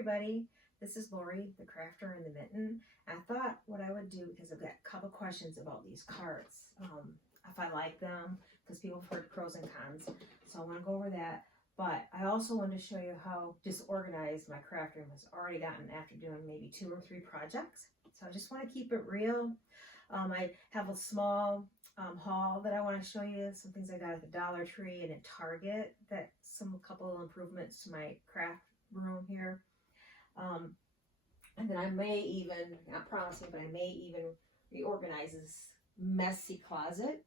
everybody, this is Lori, the crafter in the mitten. I thought what I would do, because I've got a couple questions about these carts, if I like them, because people have heard pros and cons, so I want to go over that. But I also want to show you how disorganized my craft room has already gotten after doing maybe 2 or 3 projects. So I just want to keep it real. I have a small haul that I want to show you, some things I got at the Dollar Tree and at Target, a couple of improvements to my craft room here. And then I may even, not promising, but I may even reorganize this messy closet.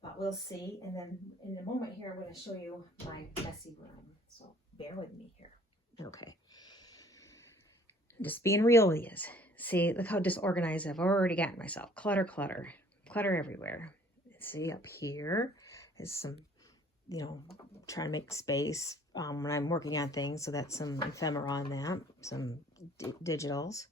But we'll see. And then in a moment here, I'm going to show you my messy room. So bear with me here. Okay. Just being real with you. See, look how disorganized I've already gotten myself. Clutter, clutter, clutter everywhere. See, up here is some, trying to make space when I'm working on things. So that's some ephemera on that, some digitals.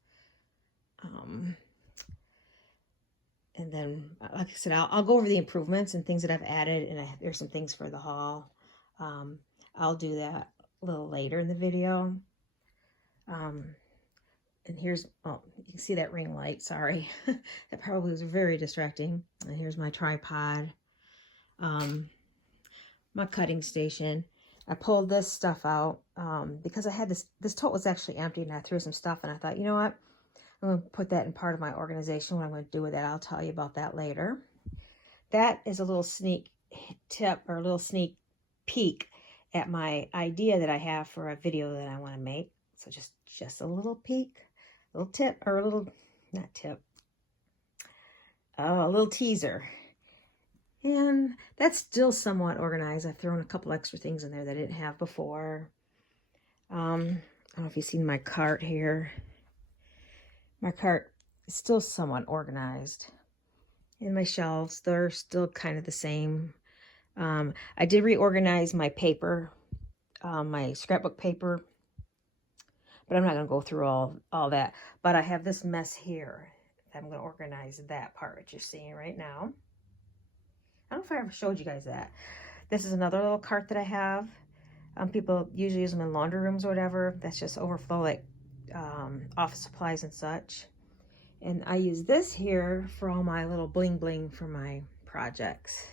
And then, like I said, I'll go over the improvements and things that I've added, and there's some things for the haul. I'll do that a little later in the video. And here's, oh, you can see that ring light, sorry. That probably was very distracting. And here's my tripod, my cutting station. I pulled this stuff out because I had this tote was actually empty, and I threw some stuff, and I thought, you know what? I'm going to put that in part of my organization. What I'm going to do with that, I'll tell you about that later. That is a little sneak tip, or a little sneak peek at my idea that I have for a video that I want to make. So just a little peek, a little tip, or a little, not tip, a little teaser. And that's still somewhat organized. I've thrown a couple extra things in there that I didn't have before. I don't know if you've seen my cart here. My cart is still somewhat organized. And my shelves, they're still kind of the same. I did reorganize my paper, my scrapbook paper, but I'm not going to go through all that. But I have this mess here. I'm going to organize that part that you're seeing right now. I don't know if I ever showed you guys that. This is another little cart that I have. People usually use them in laundry rooms or whatever. That's just overflow, like office supplies and such. And I use this here for all my little bling bling for my projects.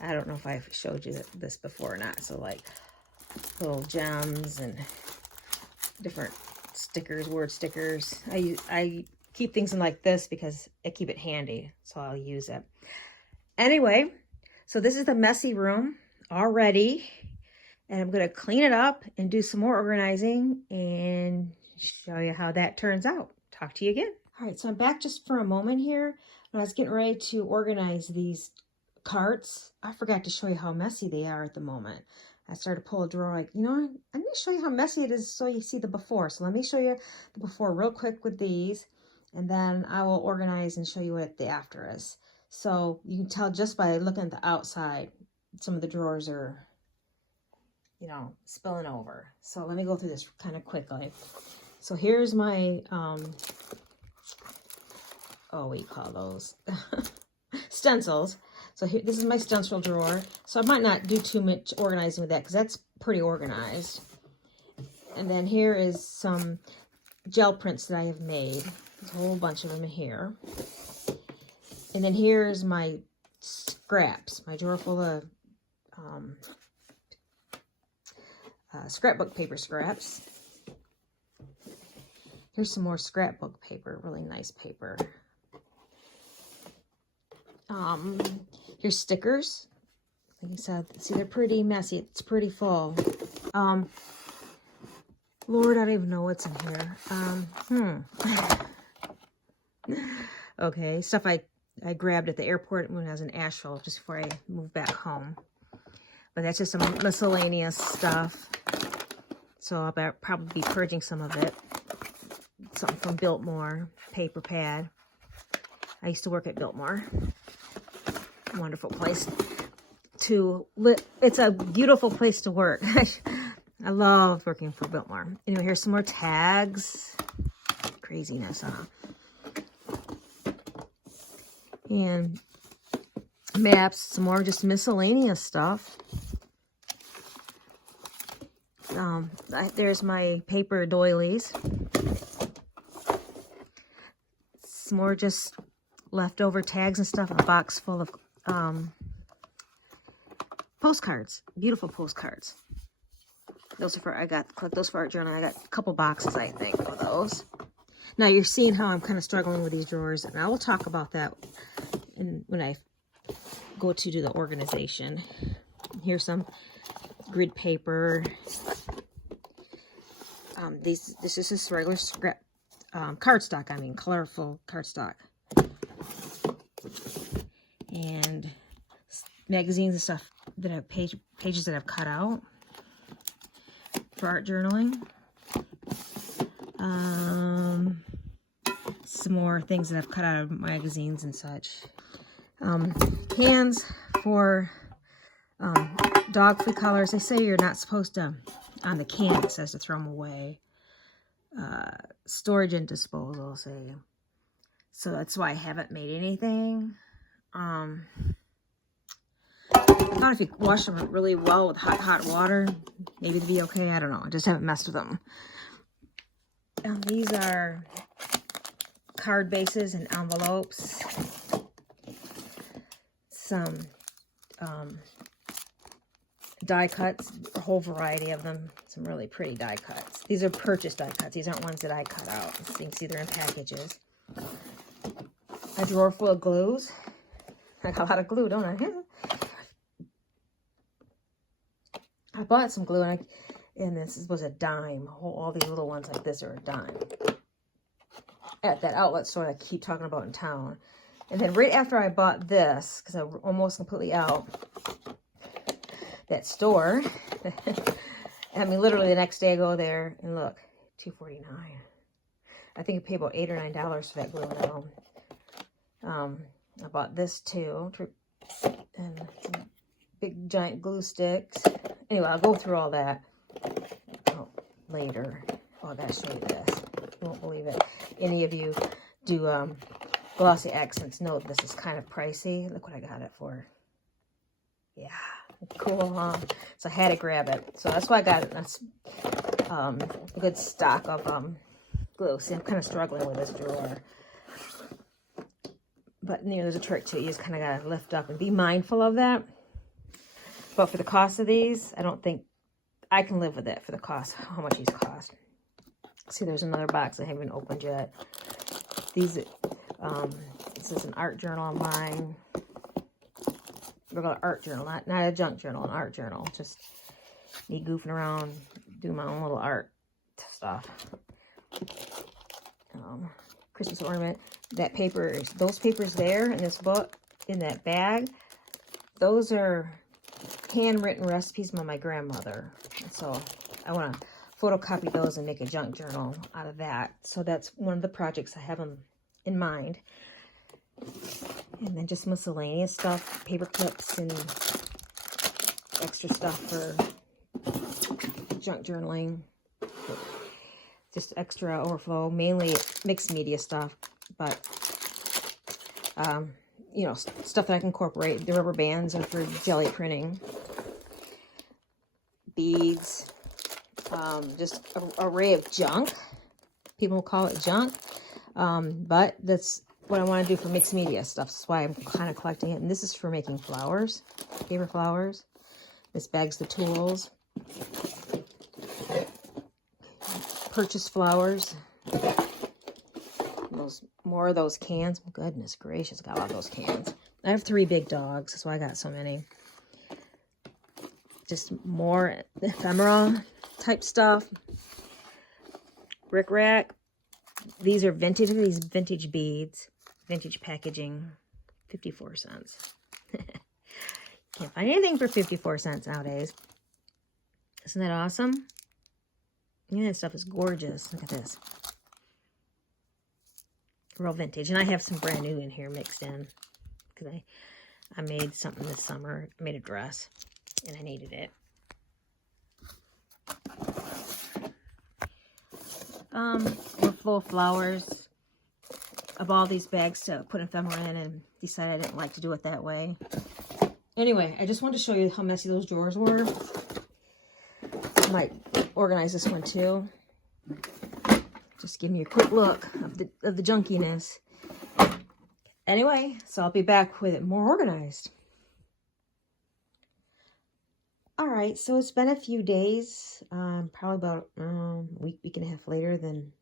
I don't know if I've showed you this before or not. So like little gems and different stickers, word stickers. I keep things in like this because I keep it handy, so I'll use it. Anyway, so this is the messy room already, and I'm going to clean it up and do some more organizing and show you how that turns out. Talk to you again. All right, so I'm back just for a moment here. When I was getting ready to organize these carts, I forgot to show you how messy they are at the moment. I started to pull a drawer like, I need to show you how messy it is so you see the before. So let me show you the before real quick with these, and then I will organize and show you what the after is. So you can tell just by looking at the outside, some of the drawers are, spilling over. So let me go through this kind of quickly. So here's my, what do you call those? Stencils. So here, this is my stencil drawer. So I might not do too much organizing with that because that's pretty organized. And then here is some gel prints that I have made. There's a whole bunch of them in here. And then here's my scraps, my drawer full of scrapbook paper scraps. Here's some more scrapbook paper, really nice paper. Here's stickers. Like I said, see, they're pretty messy. It's pretty full. Lord, I don't even know what's in here. Okay, stuff I grabbed at the airport when I was in Asheville just before I moved back home. But that's just some miscellaneous stuff. So I'll probably be purging some of it. Something from Biltmore, paper pad. I used to work at Biltmore. Wonderful place to live. It's a beautiful place to work. I loved working for Biltmore. Anyway, here's some more tags. Craziness, huh? And maps, some more just miscellaneous stuff. There's my paper doilies. Some more just leftover tags and stuff in a box full of postcards. Beautiful postcards. Those are for, I got those for art journal. I got a couple boxes, I think, of those. Now you're seeing how I'm kind of struggling with these drawers, and I will talk about that when I go to do the organization. Here's some grid paper. This is just regular scrap cardstock. I mean, colorful cardstock, and magazines and stuff that have pages that I've cut out for art journaling. Some more things that I've cut out of magazines and such. Cans for dog food colors. They say you're not supposed to, on the can it says to throw them away. Storage and disposal, say. So that's why I haven't made anything. I thought if you wash them really well with hot water, maybe it'd be okay. I don't know. I just haven't messed with them. These are card bases and envelopes. Some die cuts, a whole variety of them. Some really pretty die cuts. These are purchased die cuts. These aren't ones that I cut out. So you can see they're in packages. A drawer full of glues. I got a lot of glue, don't I? I bought some glue, and this was a dime. All these little ones like this are a dime. At that outlet store I keep talking about in town. And then right after I bought this, because I'm almost completely out, that store, I mean, literally the next day I go there and look, $2.49. I think I paid about $8 or $9 for that glue now. I bought this too, and some big giant glue sticks. Anyway, I'll go through all that later. Oh, I gotta show you this. You won't believe it. Any of you do glossy accents know this is kind of pricey. Look what I got it for. Yeah, cool, huh? So I had to grab it. So that's why I got it. That's a good stock of glue. See, I'm kind of struggling with this drawer. But, you know, there's a trick to it. You just kind of got to lift up and be mindful of that. But for the cost of these, I don't think I can live with it for the cost, how much these cost. See, there's another box I haven't opened yet. These, this is an art journal of mine. Regular art journal, not a junk journal, an art journal. Just me goofing around, doing my own little art stuff. Christmas ornament. That paper, those papers there in this book, in that bag, those are handwritten recipes by my grandmother. So I want to photocopy those and make a junk journal out of that. So that's one of the projects I have in mind. And then just miscellaneous stuff, paper clips and extra stuff for junk journaling. Just extra overflow, mainly mixed media stuff, but you know, stuff that I can incorporate. The rubber bands are for jelly printing. Beads, just an array of junk. People call it junk, but that's what I want to do for mixed media stuff. That's why I'm kind of collecting it. And this is for making flowers, paper flowers. This bag's the tools. Purchase flowers. More of those cans. Goodness gracious, got a lot of those cans. I have 3 big dogs, that's why I got so many. Just more ephemera type stuff. Rick rack. These are vintage. These vintage beads, vintage packaging. 54 cents. Can't find anything for 54 cents nowadays. Isn't that awesome? Yeah, this stuff is gorgeous. Look at this. Real vintage. And I have some brand new in here mixed in. Because I made something this summer. I made a dress. And I needed it. We're full of flowers. I bought all these bags to put ephemera in and decided I didn't like to do it that way. Anyway, I just wanted to show you how messy those drawers were. My organize this one too. Just giving you a quick look of the junkiness. Anyway, so I'll be back with it more organized. All right, so it's been a few days, probably about a week and a half later than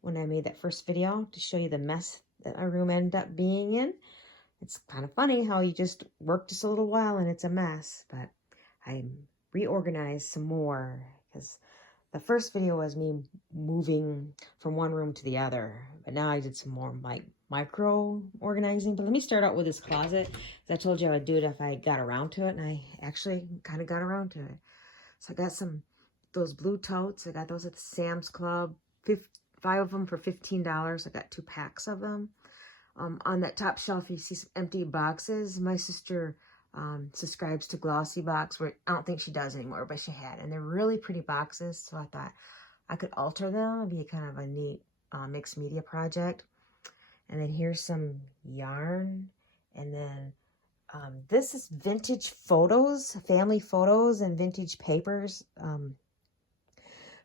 when I made that first video to show you the mess that my room ended up being in. It's kind of funny how you just work just a little while and it's a mess, but I reorganized some more because the first video was me moving from one room to the other, but now I did some more like micro organizing. But let me start out with this closet. As I told you I would do it if I got around to it, and I actually kind of got around to it. So I got those blue totes. I got those at the Sam's Club, 5 of them for $15. I got 2 packs of them. On that top shelf, you see some empty boxes. My sister subscribes to Glossy Box, where I don't think she does anymore, but she had. And they're really pretty boxes, so I thought I could alter them. It'd be kind of a neat mixed media project. And then here's some yarn. And then this is vintage photos, family photos and vintage papers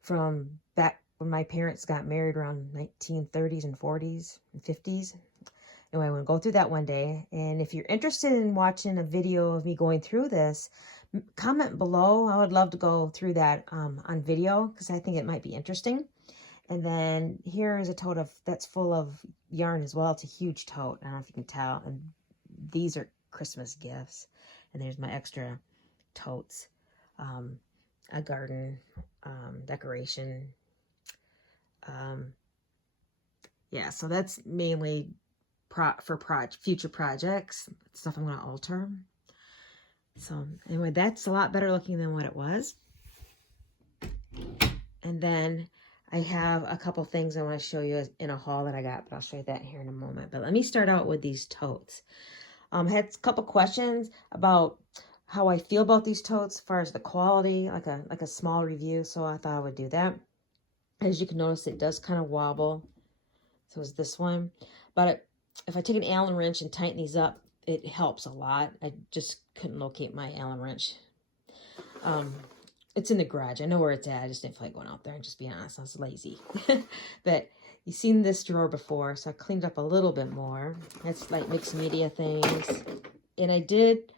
from back when my parents got married around 1930s and 40s and 50s. Anyway, I'm going to go through that one day. And if you're interested in watching a video of me going through this, comment below. I would love to go through that on video because I think it might be interesting. And then here is a tote that's full of yarn as well. It's a huge tote. I don't know if you can tell. And these are Christmas gifts. And there's my extra totes. A garden decoration. Yeah, so that's mainly for future projects, stuff I'm going to alter. So anyway, that's a lot better looking than what it was. And then I have a couple things I want to show you in a haul that I got, but I'll show you that here in a moment. But let me start out with these totes. I had a couple questions about how I feel about these totes as far as the quality, like a small review. So I thought I would do that. As you can notice, it does kind of wobble. So it's this one. But if I take an Allen wrench and tighten these up, it helps a lot. I just couldn't locate my Allen wrench. It's in the garage. I know where it's at. I just didn't feel like going out there and just be honest. I was lazy. But you've seen this drawer before, so I cleaned up a little bit more. It's like mixed media things. And I did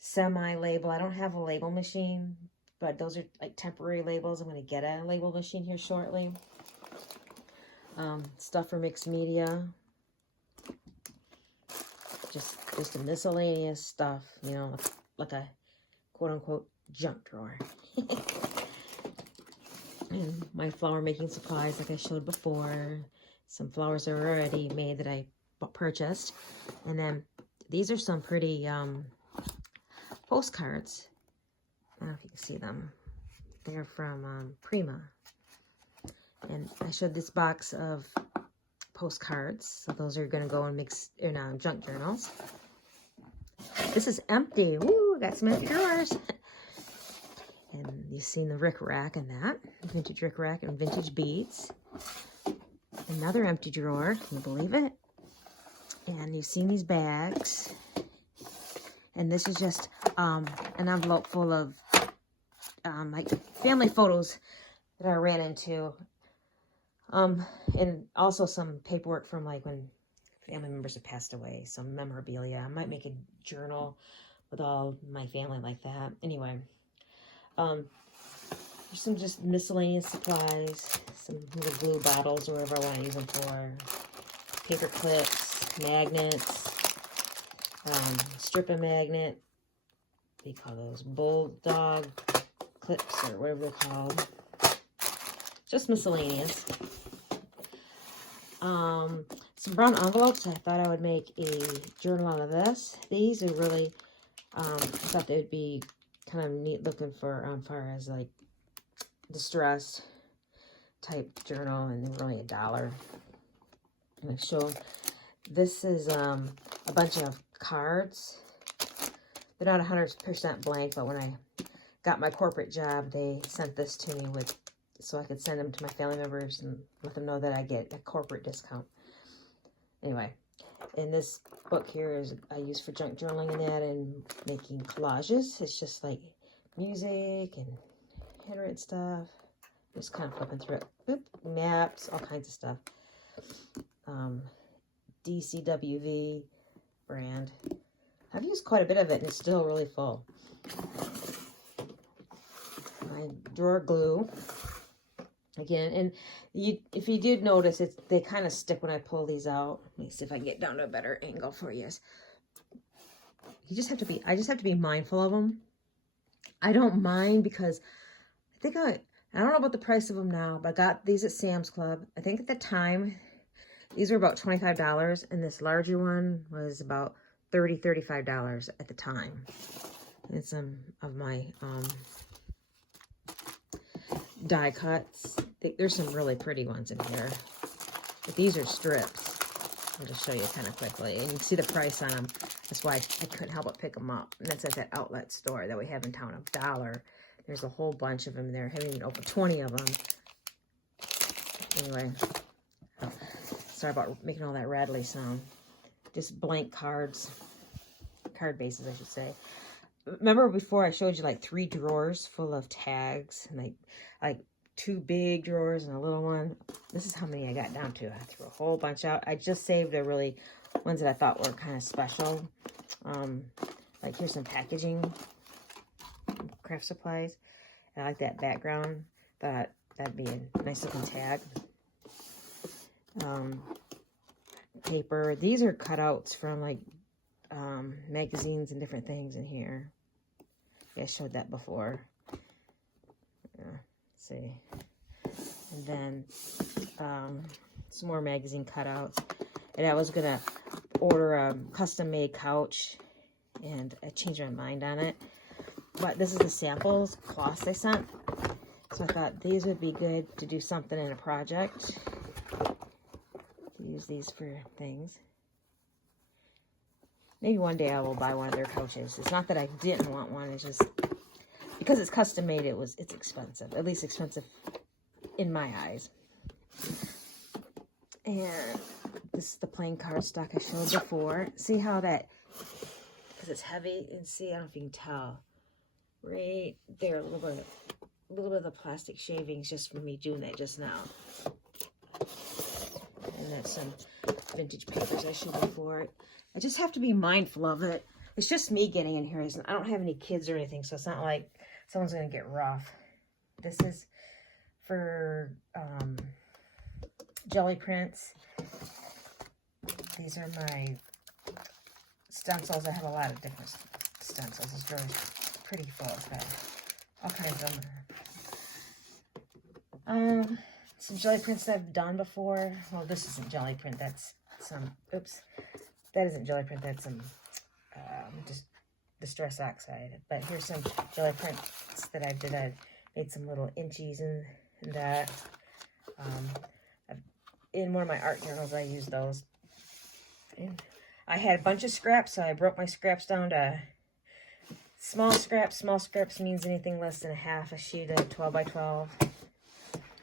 semi-label. I don't have a label machine, but those are like temporary labels. I'm going to get a label machine here shortly. Stuff for mixed media. Just a miscellaneous stuff, you know, like a quote-unquote junk drawer. And my flower making supplies, like I showed before. Some flowers are already made that I purchased. And then these are some pretty postcards. I don't know if you can see them. They're from Prima. And I showed this box of postcards. So those are going to go in junk journals. This is empty. Woo, got some empty drawers. And you've seen the rick-rack in that. Vintage rick-rack and vintage beads. Another empty drawer. Can you believe it? And you've seen these bags. And this is just an envelope full of like family photos that I ran into. And also some paperwork from like when family members have passed away, some memorabilia. I might make a journal with all my family like that. Anyway, there's some just miscellaneous supplies, some little glue bottles or whatever I want to use them for, paper clips, magnets, strip of magnet, what do you call those, bulldog clips or whatever they're called, just miscellaneous. Some brown envelopes. I thought I would make a journal out of this. These are really, I thought they would be kind of neat looking for, far as like distressed type journal, and they're only $1. I'm going to show, this is a bunch of cards. They're not 100% blank, but when I got my corporate job, they sent this to me so I could send them to my family members and let them know that I get a corporate discount. Anyway, and this book here is I use for junk journaling and that, and making collages. It's just like music and handwritten stuff. Just kind of flipping through it. Oop, maps, all kinds of stuff. DCWV brand. I've used quite a bit of it and it's still really full. My drawer glue. Again, and if you did notice, they kind of stick when I pull these out. Let me see if I can get down to a better angle for you. I just have to be mindful of them. I don't mind because I don't know about the price of them now, but I got these at Sam's Club. I think at the time, these were about $25, and this larger one was about $35 at the time. And some of my die cuts. There's some really pretty ones in here, but these are strips. I'll just show you kind of quickly, and you can see the price on them. That's why I couldn't help but pick them up. And that's at that outlet store that we have in town, $1. There's a whole bunch of them there. I haven't even opened 20 of them. Anyway, sorry about making all that rattly sound. Just blank cards, card bases, I should say. Remember before I showed you like 3 drawers full of tags, and like 2 big drawers and a little one? This is how many I got down to. I threw a whole bunch out. I just saved the really ones that I thought were kind of special. Like here's some packaging, craft supplies. I like that background. Thought that'd be a nice looking tag. Paper. These are cutouts from like magazines and different things in here. Yeah, I showed that before. Yeah, let's see. And then some more magazine cutouts. And I was gonna order a custom made couch, and I changed my mind on it. But this is the samples cloths they sent. So I thought these would be good to do something in a project. Use these for things. Maybe one day I will buy one of their couches. It's not that I didn't want one. It's just because it's custom made. It's expensive. At least expensive in my eyes. And this is the plain cardstock I showed before. See how that, because it's heavy. And see, I don't know if you can tell. Right there, a little bit of the plastic shavings just from me doing that just now. And that's some vintage papers I showed before. I just have to be mindful of it. It's just me getting in here. I don't have any kids or anything, so it's not like someone's going to get rough. This is for jelly prints. These are my stencils. I have a lot of different stencils. This drawer is pretty full. It's got all kinds of them. Some jelly prints that I've done before. Well, this isn't jelly print. That's some, oops. That isn't jelly print. That's some just distress oxide. But here's some jelly prints that I did. I made some little inchies and that. In one of my art journals, I used those. And I had a bunch of scraps, so I broke my scraps down to small scraps. Small scraps means anything less than half a sheet of 12 by 12.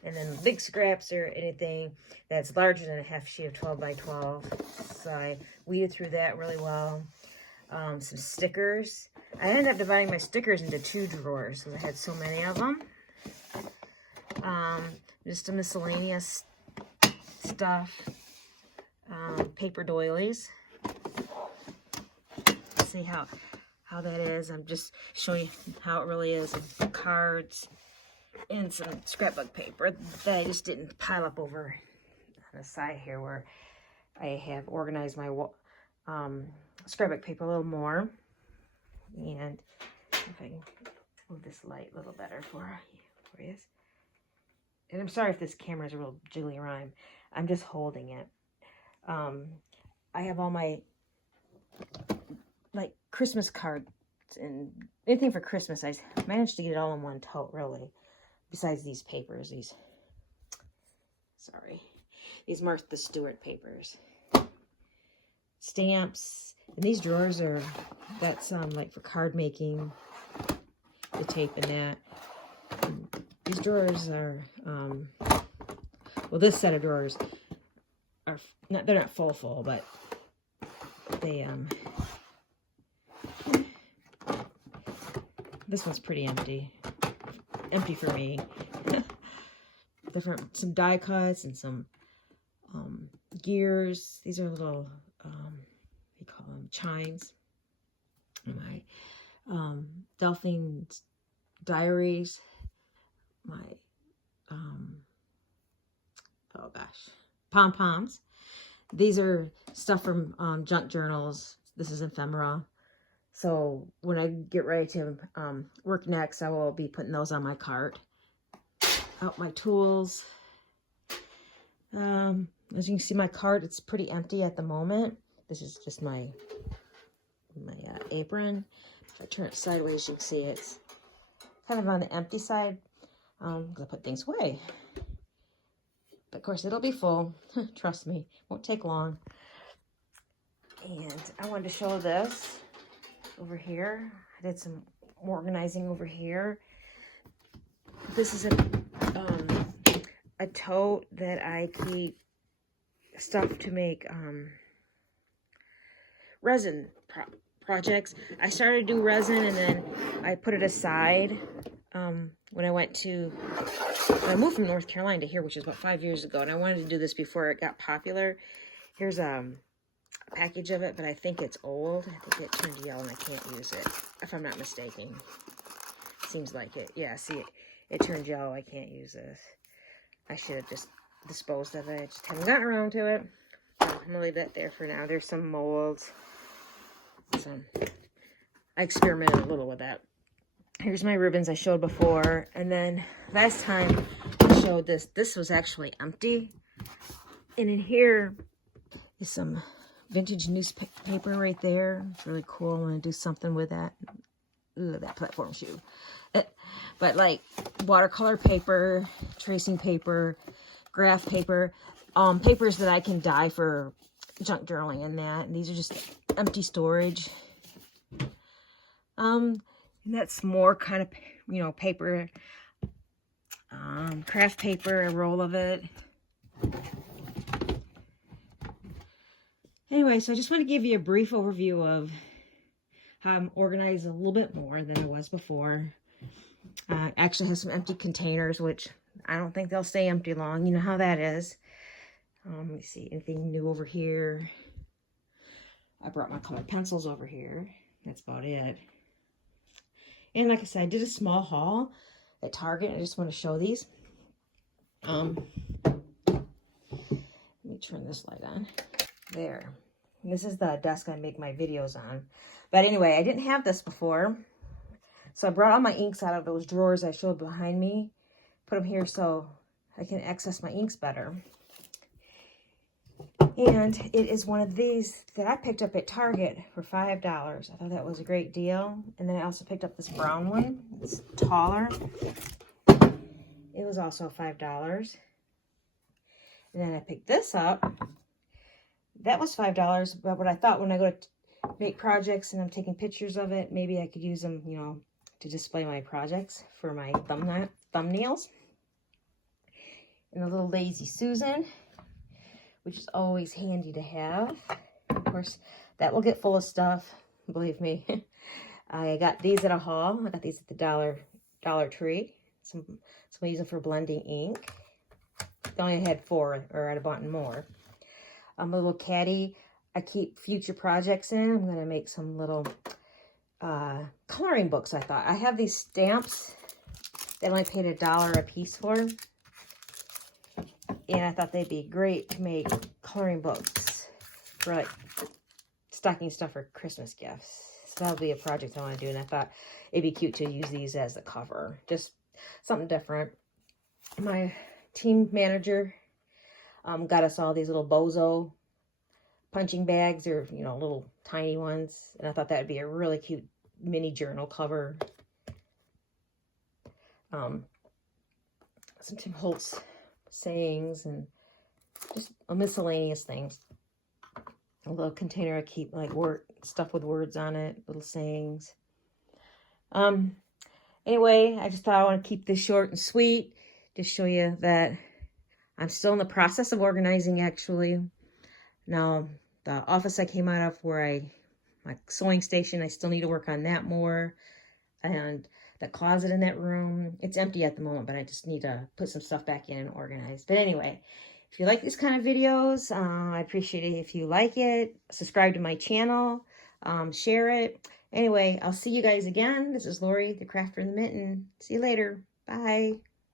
And then big scraps are anything that's larger than a half sheet of 12 by 12. So I weeded through that really well. Some stickers. I ended up dividing my stickers into 2 drawers because I had so many of them. Just a miscellaneous stuff. Paper doilies. See how that is. I'm just showing you how it really is. Cards. And some scrapbook paper that I just didn't pile up over on the side here where I have organized my scrapbook paper a little more. And if I can move this light a little better for you. And I'm sorry if this camera is a real jiggly around. I'm just holding it. I have all my like Christmas cards and anything for Christmas. I managed to get it all in one tote, really. Besides these papers, these Martha Stewart papers. Stamps. And these drawers that's like for card making, the tape and that. And these drawers are, well, this set of drawers are, they're not full, but they, This one's pretty empty. Empty for me. Some die cuts and some gears. These are little, you call them chimes. My Delphine diaries. My, oh gosh, pom-poms. These are stuff from junk journals. This is ephemera. So when I get ready to work next, I will be putting those on my cart. Out my tools. As you can see, my cart, it's pretty empty at the moment. This is just my apron. If I turn it sideways, you can see it's kind of on the empty side. I'm gonna put things away. But of course, it'll be full. Trust me, won't take long. And I wanted to show this over here. I did some organizing over here. This is a tote that I keep stuff to make resin projects. I started to do resin and then I put it aside when I moved from North Carolina to here, which is about 5 years ago, and I wanted to do this before it got popular. Here's a package of it, but I think it's old. I think it turned yellow and I can't use it, if I'm not mistaken. Seems like it. Yeah, see, it turned yellow. I can't use this. I should have just disposed of it. I just haven't gotten around to it. So I'm going to leave that there for now. There's some molds. I experimented a little with that. Here's my ribbons I showed before. And then last time I showed this. This was actually empty. And in here is some vintage newspaper right there. It's really cool. I want to do something with that. Ooh, that platform shoe. But like watercolor paper, tracing paper, graph paper, papers that I can dye for junk journaling and that. And these are just empty storage. And that's more kind of, you know, paper, craft paper, a roll of it. Anyway, so I just want to give you a brief overview of how I'm organized a little bit more than I was before. Actually has some empty containers, which I don't think they'll stay empty long. You know how that is. Let me see, anything new over here. I brought my colored pencils over here. That's about it. And like I said, I did a small haul at Target. I just want to show these. Let me turn this light on. There. And this is the desk I make my videos on. But anyway, I didn't have this before. So I brought all my inks out of those drawers I showed behind me. Put them here so I can access my inks better. And it is one of these that I picked up at Target for $5. I thought that was a great deal. And then I also picked up this brown one. It's taller. It was also $5. And then I picked this up. That was $5. But what I thought, when I go to make projects and I'm taking pictures of it, maybe I could use them, you know, to display my projects for my thumbnails. And a little Lazy Susan, which is always handy to have. Of course, that will get full of stuff, believe me. I got these at a haul. I got these at the Dollar Tree. Some I use them for blending ink. I only had 4, or I'd have bought more. A little caddy I keep future projects in. I'm going to make some little coloring books, I thought. I have these stamps that I only paid $1 a piece for. And I thought they'd be great to make coloring books for like stocking stuff for Christmas gifts. So that'll be a project I want to do. And I thought it'd be cute to use these as the cover. Just something different. My team manager got us all these little Bozo punching bags. They're, you know, little tiny ones. And I thought that would be a really cute mini journal cover. Some Tim Holtz sayings and just miscellaneous things. A little container I keep like stuff with words on it, little sayings. Anyway, I just thought I want to keep this short and sweet. Just show you that I'm still in the process of organizing, actually. Now, the office I came out of my sewing station, I still need to work on that more. And the closet in that room, it's empty at the moment, but I just need to put some stuff back in and organize. But anyway, if you like these kind of videos, I appreciate it if you like it. Subscribe to my channel, share it. Anyway, I'll see you guys again. This is Lori, the Crafter in the Mitten. See you later. Bye.